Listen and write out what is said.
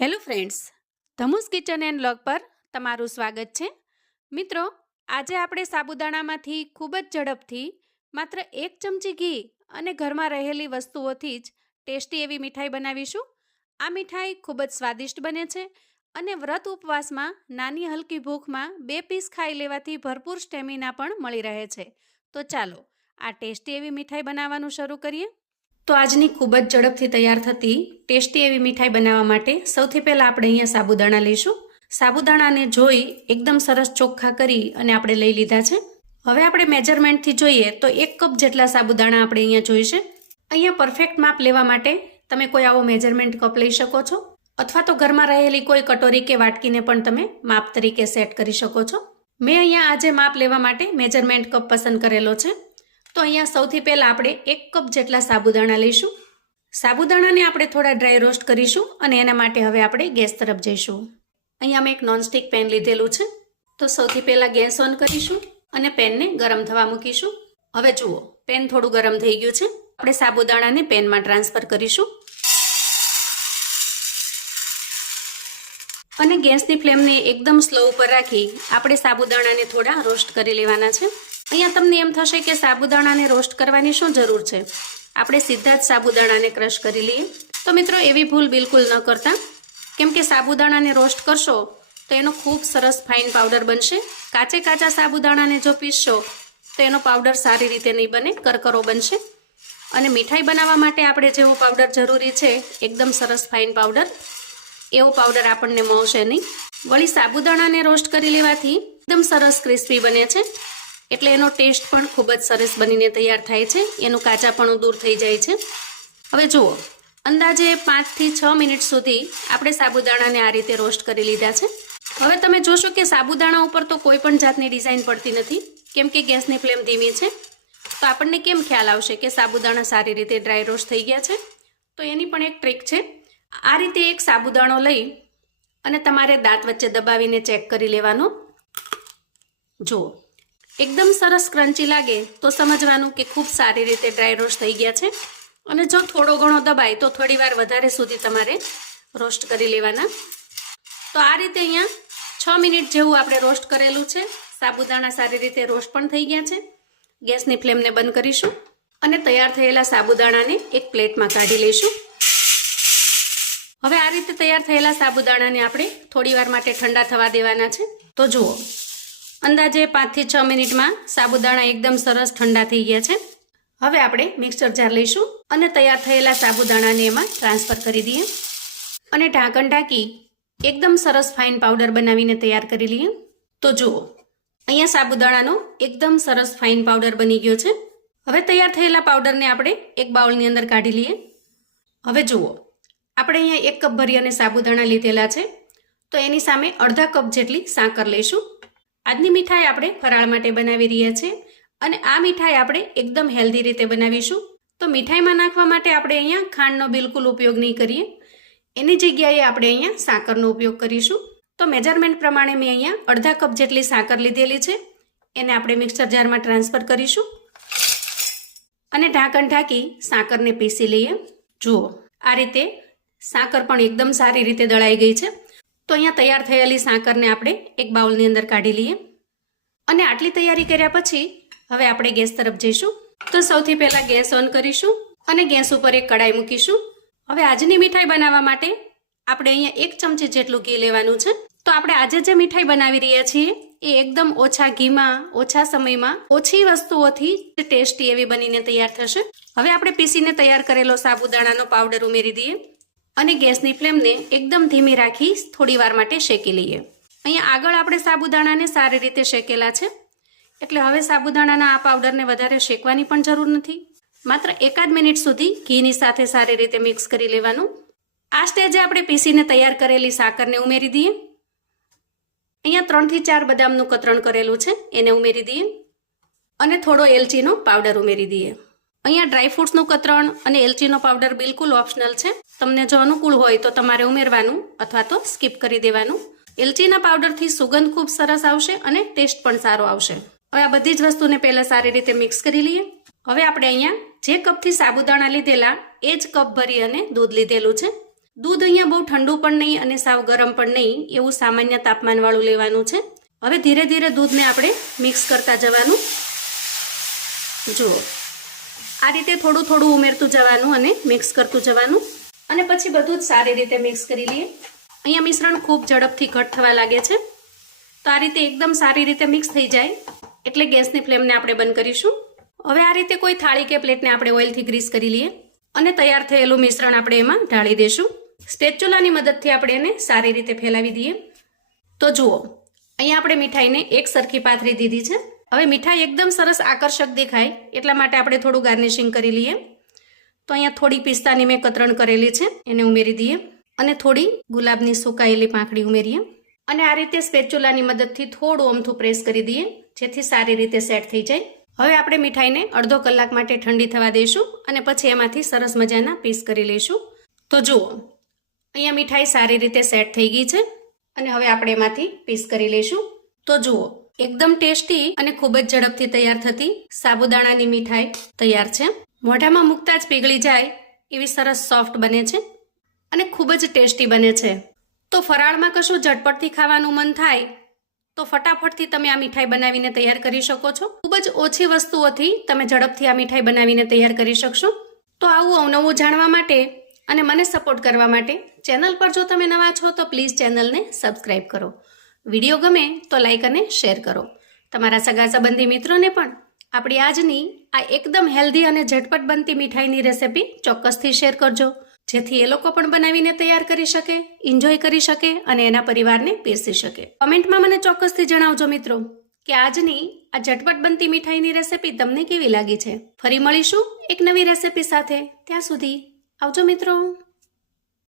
Hello friends, ધમુસ kitchen and vlog પર તમારું સ્વાગત છે. મિત્રો, આજે આપણે સાબુદાણામાંથી ખૂબ જ ઝડપથી માત્ર 1 ચમચી ઘી અને ઘરમાં રહેલી વસ્તુઓથી જ ટેસ્ટી એવી મીઠાઈ બનાવીશું. આ મીઠાઈ ખૂબ જ સ્વાદિષ્ટ બને છે અને વ્રત ઉપવાસમાં નાની હલકી ભૂખમાં 2 પીસ ખાઈ લેવાથી ભરપૂર સ્ટેમિના પણ મળી રહે છે. તો ચાલો આ ટેસ્ટી એવી મીઠાઈ બનાવવાનું શરૂ કરીએ. તો આજની ખૂબ જ ઝડપથી તૈયાર થતી ટેસ્ટી એવી મીઠાઈ બનાવવા માટે સૌથી પહેલાં આપણે અહીંયા સાબુદાણા લઈશું. સાબુદાણાને જોઈ એકદમ સરસ ચોખ્ખા કરી અને આપણે લઈ લીધા છે. હવે આપણે મેજરમેન્ટથી જોઈએ તો 1 કપ જેટલા સાબુદાણા આપણે અહીંયા જોઈશે. અહીંયા પરફેક્ટ માપ લેવા માટે તમે કોઈ આવો મેજરમેન્ટ કપ લઈ શકો છો અથવા તો ઘરમાં રહેલી કોઈ કટોરી કે વાટકીને પણ તમે માપ તરીકે સેટ કરી શકો છો. મેં અહીંયા આજે માપ લેવા માટે મેજરમેન્ટ કપ પસંદ કરેલો છે. તો અહીંયા સૌથી પહેલાં આપણે 1 કપ જેટલા સાબુદાણા લઈશું. સાબુદાણાને આપણે થોડા ડ્રાય રોસ્ટ કરીશું અને એના માટે હવે આપણે ગેસ તરફ જઈશું. અહીંયા મેં એક નોનસ્ટિક પેન લીધેલું છે. તો સૌથી પહેલાં ગેસ ઓન કરીશું અને પેનને ગરમ થવા મૂકીશું. હવે જુઓ, પેન થોડું ગરમ થઈ ગયું છે. આપણે સાબુદાણાને પેનમાં ટ્રાન્સફર કરીશું અને ગેસની ફ્લેમને એકદમ સ્લો ઉપર રાખી આપણે સાબુદાણાને થોડા રોસ્ટ કરી લેવાના છે. અહીંયા તમને એમ થશે કે સાબુદાણાને રોસ્ટ કરવાની શું જરૂર છે, આપણે સીધા જ સાબુદાણાને ક્રશ કરી લઈએ. તો મિત્રો, એવી ભૂલ બિલકુલ ન કરતા, કેમ કે સાબુદાણાને રોસ્ટ કરશો તો એનો ખૂબ સરસ ફાઇન પાવડર બનશે. કાચા સાબુદાણાને જો પીસશો તો એનો પાવડર સારી રીતે નહીં બને, કરકરો બનશે. અને મીઠાઈ બનાવવા માટે આપણે જેવો પાવડર જરૂરી છે, એકદમ સરસ ફાઇન પાવડર, એવો પાવડર આપણને મળશે નહીં. વળી સાબુદાણાને રોસ્ટ કરી લેવાથી એકદમ સરસ ક્રિસ્પી બને છે, એટલે એનો ટેસ્ટ પણ ખૂબ જ સરસ બનીને તૈયાર થાય છે, એનું કાચાપણું દૂર થઈ જાય છે. હવે જુઓ, અંદાજે 5 થી 6 મિનિટ સુધી આપણે સાબુદાણાને આ રીતે રોસ્ટ કરી લીધા છે. હવે તમે જોશો કે સાબુદાણા ઉપર તો કોઈ પણ જાતની ડિઝાઇન પડતી નથી, કેમ કે ગેસની ફ્લેમ ધીમી છે. તો આપણને કેમ ખ્યાલ આવશે કે સાબુદાણા સારી રીતે ડ્રાય રોસ્ટ થઈ ગયા છે? તો એની પણ એક ટ્રીક છે. આ રીતે એક સાબુદાણો લઈ અને તમારે દાંત વચ્ચે દબાવીને ચેક કરી લેવાનો. જુઓ, એકદમ સરસ ક્રન્ચી લાગે તો સમજવાનું કે ખૂબ સારી રીતે ડ્રાય રોસ્ટ થઈ ગયા છે. અને જો થોડો ઘણો દબાય તો થોડી વાર વધારે સુધી તમારે રોસ્ટ કરી લેવાના. તો આ રીતે અહીંયા 6 મિનિટ જેવું આપણે રોસ્ટ કરેલું છે. સાબુદાણા સારી રીતે રોસ્ટ પણ થઈ ગયા છે. ગેસની ફ્લેમને બંધ કરીશું અને તૈયાર થયેલા સાબુદાણાને એક પ્લેટમાં કાઢી લઈશું. હવે આ રીતે તૈયાર થયેલા સાબુદાણાને આપણે થોડી વાર માટે ઠંડા થવા દેવાના છે. તો જુઓ, અંદાજે 5 થી 6 મિનિટમાં સાબુદાણા એકદમ સરસ ઠંડા થઈ ગયા છે. હવે આપણે મિક્સર જાર લઈશું અને તૈયાર થયેલા સાબુદાણાને એમાં ટ્રાન્સફર કરી દઈએ અને ઢાંકણ ઢાંકી એકદમ સરસ ફાઇન પાવડર બનાવીને તૈયાર કરી લઈએ. તો જુઓ, અહીંયા સાબુદાણાનો એકદમ સરસ ફાઇન પાવડર બની ગયો છે. હવે તૈયાર થયેલા પાવડરને આપણે એક બાઉલની અંદર કાઢી લઈએ. હવે જુઓ, આપણે અહીંયા 1 કપ ભરી અને સાબુદાણા લીધેલા છે, તો એની સામે અડધા કપ જેટલી સાકર લઈશું. આજની મીઠાઈ આપણે ફરાળ માટે બનાવી રહ્યા છીએ અને આ મીઠાઈ આપણે એકદમ હેલ્ધી રીતે બનાવીશું. તો મીઠાઈમાં નાખવા માટે આપણે અહીંયા ખાંડનો બિલકુલ ઉપયોગ નહીં કરીએ, એની જગ્યાએ આપણે અહીંયા સાકરનો ઉપયોગ કરીશું. તો મેજરમેન્ટ પ્રમાણે મેં અહીંયા અડધા કપ જેટલી સાકર લીધેલી છે, એને આપણે મિક્સર જારમાં ટ્રાન્સફર કરીશું અને ઢાંકણ ઢાંકી સાકરને પીસી લઈએ. જુઓ, આ રીતે સાકર પણ એકદમ સારી રીતે દળાઈ ગઈ છે. તો અહીંયા તૈયાર થયેલી સાકરને આપણે એક બાઉલની અંદર કાઢી લઈએ અને આટલી તૈયારી કર્યા પછી હવે આપણે ગેસ તરફ જઈશું. તો સૌથી પહેલાં ગેસ ઓન કરીશું અને ગેસ ઉપર એક કડાઈ મૂકીશું. હવે આજની મીઠાઈ બનાવવા માટે આપણે અહીંયા 1 ચમચી જેટલું ઘી લેવાનું છે. તો આપણે આજે જે મીઠાઈ બનાવી રહ્યા છીએ એ એકદમ ઓછા ઘીમાં, ઓછા સમયમાં, ઓછી વસ્તુઓથી ટેસ્ટી એવી બનીને તૈયાર થશે. હવે આપણે પીસીને તૈયાર કરેલો સાબુદાણાનો પાવડર ઉમેરી દઈએ અને ગેસની ફ્લેમને એકદમ ધીમી રાખી થોડી વાર માટે શેકી લઈએ. અહીંયા આગળ આપણે સાબુદાણાને સારી રીતે શેકેલા છે, એટલે હવે સાબુદાણાના આ પાવડરને વધારે શેકવાની પણ જરૂર નથી. માત્ર 1 મિનિટ સુધી ઘીની સાથે સારી રીતે મિક્સ કરી લેવાનું. આ સ્ટેજે આપણે પીસીને તૈયાર કરેલી સાકરને ઉમેરી દઈએ. અહીંયા 3 થી 4 બદામનું કતરણ કરેલું છે, એને ઉમેરી દઈએ અને થોડો એલચીનો પાવડર ઉમેરી દઈએ. અહીંયા ડ્રાયફ્રૂટ્સનું કતરણ અને એલચીનો પાવડર બિલકુલ ઓપ્શનલ છે. તમને જો અનુકૂળ હોય તો તમારે ઉમેરવાનું અથવા તો સ્કીપ કરી દેવાનું. એલચીના પાવડરથી સુગંધ ખૂબ સરસ આવશે અને ટેસ્ટ પણ સારો આવશે. હવે આ બધી જ વસ્તુને પહેલાં સારી રીતે મિક્સ કરી લઈએ. હવે આપણે અહીંયા જે કપથી સાબુદાણા લીધેલા એ જ કપ ભરી અને દૂધ લીધેલું છે. દૂધ અહીંયા બહુ ઠંડુ પણ નહીં અને સાવ ગરમ પણ નહીં, એવું સામાન્ય તાપમાનવાળું લેવાનું છે. હવે ધીરે ધીરે દૂધને આપણે મિક્સ કરતા જવાનું. જુઓ, આ રીતે થોડું થોડું ઉમેરતું જવાનું અને મિક્સ કરતું જવાનું અને પછી બધું જ સારી રીતે મિક્સ કરી લઈએ. અહીંયા મિશ્રણ ખૂબ ઝડપથી ઘટ થવા લાગે છે, તો આ રીતે એકદમ સારી રીતે મિક્સ થઈ જાય એટલે ગેસની ફ્લેમને આપણે બંધ કરીશું. હવે આ રીતે કોઈ થાળી કે પ્લેટને આપણે ઓઇલથી ગ્રીસ કરી લઈએ અને તૈયાર થયેલું મિશ્રણ આપણે એમાં ઢાળી દઈશું. સ્પેચ્યુલાની મદદથી આપણે એને સારી રીતે ફેલાવી દઈએ. તો જુઓ, અહીંયા આપણે મીઠાઈને એક સરખી પાથરી દીધી છે. હવે મીઠાઈ એકદમ સરસ આકર્ષક દેખાય એટલા માટે આપણે થોડું ગાર્નિશિંગ કરી લઈએ. તો અહીંયા થોડી પિસ્તાની મેં કતરણ કરેલી છે, એને ઉમેરી દઈએ અને થોડી ગુલાબની સુકાયેલી પાંખડી ઉમેરીએ અને આ રીતે સ્પેચ્યુલાની મદદથી થોડું અમથું પ્રેસ કરી દઈએ જેથી સારી રીતે સેટ થઈ જાય. હવે આપણે મીઠાઈને અડધો કલાક માટે ઠંડી થવા દઈશું અને પછી એમાંથી સરસ મજાના પીસ કરી લઈશું. તો જુઓ, અહીંયા મીઠાઈ સારી રીતે સેટ થઈ ગઈ છે અને હવે આપણે એમાંથી પીસ કરી લઈશું. તો જુઓ, એકદમ ટેસ્ટી અને ખૂબ જ ઝડપથી તૈયાર થતી સાબુદાણાની મીઠાઈ તૈયાર છે. મોઢામાં મૂકતા જ પીગળી જાય એવી સરસ સોફ્ટ બને છે અને ખૂબ જ ટેસ્ટી બને છે. તો ફરાળમાં કશું ઝટપટથી ખાવાનું મન થાય તો ફટાફટથી તમે આ મીઠાઈ બનાવીને તૈયાર કરી શકો છો. ખૂબ જ ઓછી વસ્તુઓથી તમે ઝડપથી આ મીઠાઈ બનાવીને તૈયાર કરી શકશો. તો આવું અવનવું જાણવા માટે અને મને સપોર્ટ કરવા માટે ચેનલ પર જો તમે નવા છો તો પ્લીઝ ચેનલને સબસ્ક્રાઈબ કરો. વિડીયો ગમે તો લાઈક અને શેર કરો. તમારા સગા સંબંધી મિત્રોને પણ આપણી આજની આ એકદમ હેલ્ધી અને ઝટપટ બનતી મીઠાઈની રેસિપી ચોક્કસથી શેર કરજો, જેથી એ લોકો પણ બનાવીને તૈયાર કરી શકે, એન્જોય કરી શકે અને એના પરિવારને પીરસી શકે. કમેન્ટમાં મને ચોક્કસથી જણાવજો મિત્રો કે આજની આ ઝટપટ બનતી મીઠાઈની રેસિપી તમને કેવી લાગી છે. ફરી મળીશું એક નવી રેસિપી સાથે. ત્યાં સુધી આવજો મિત્રો.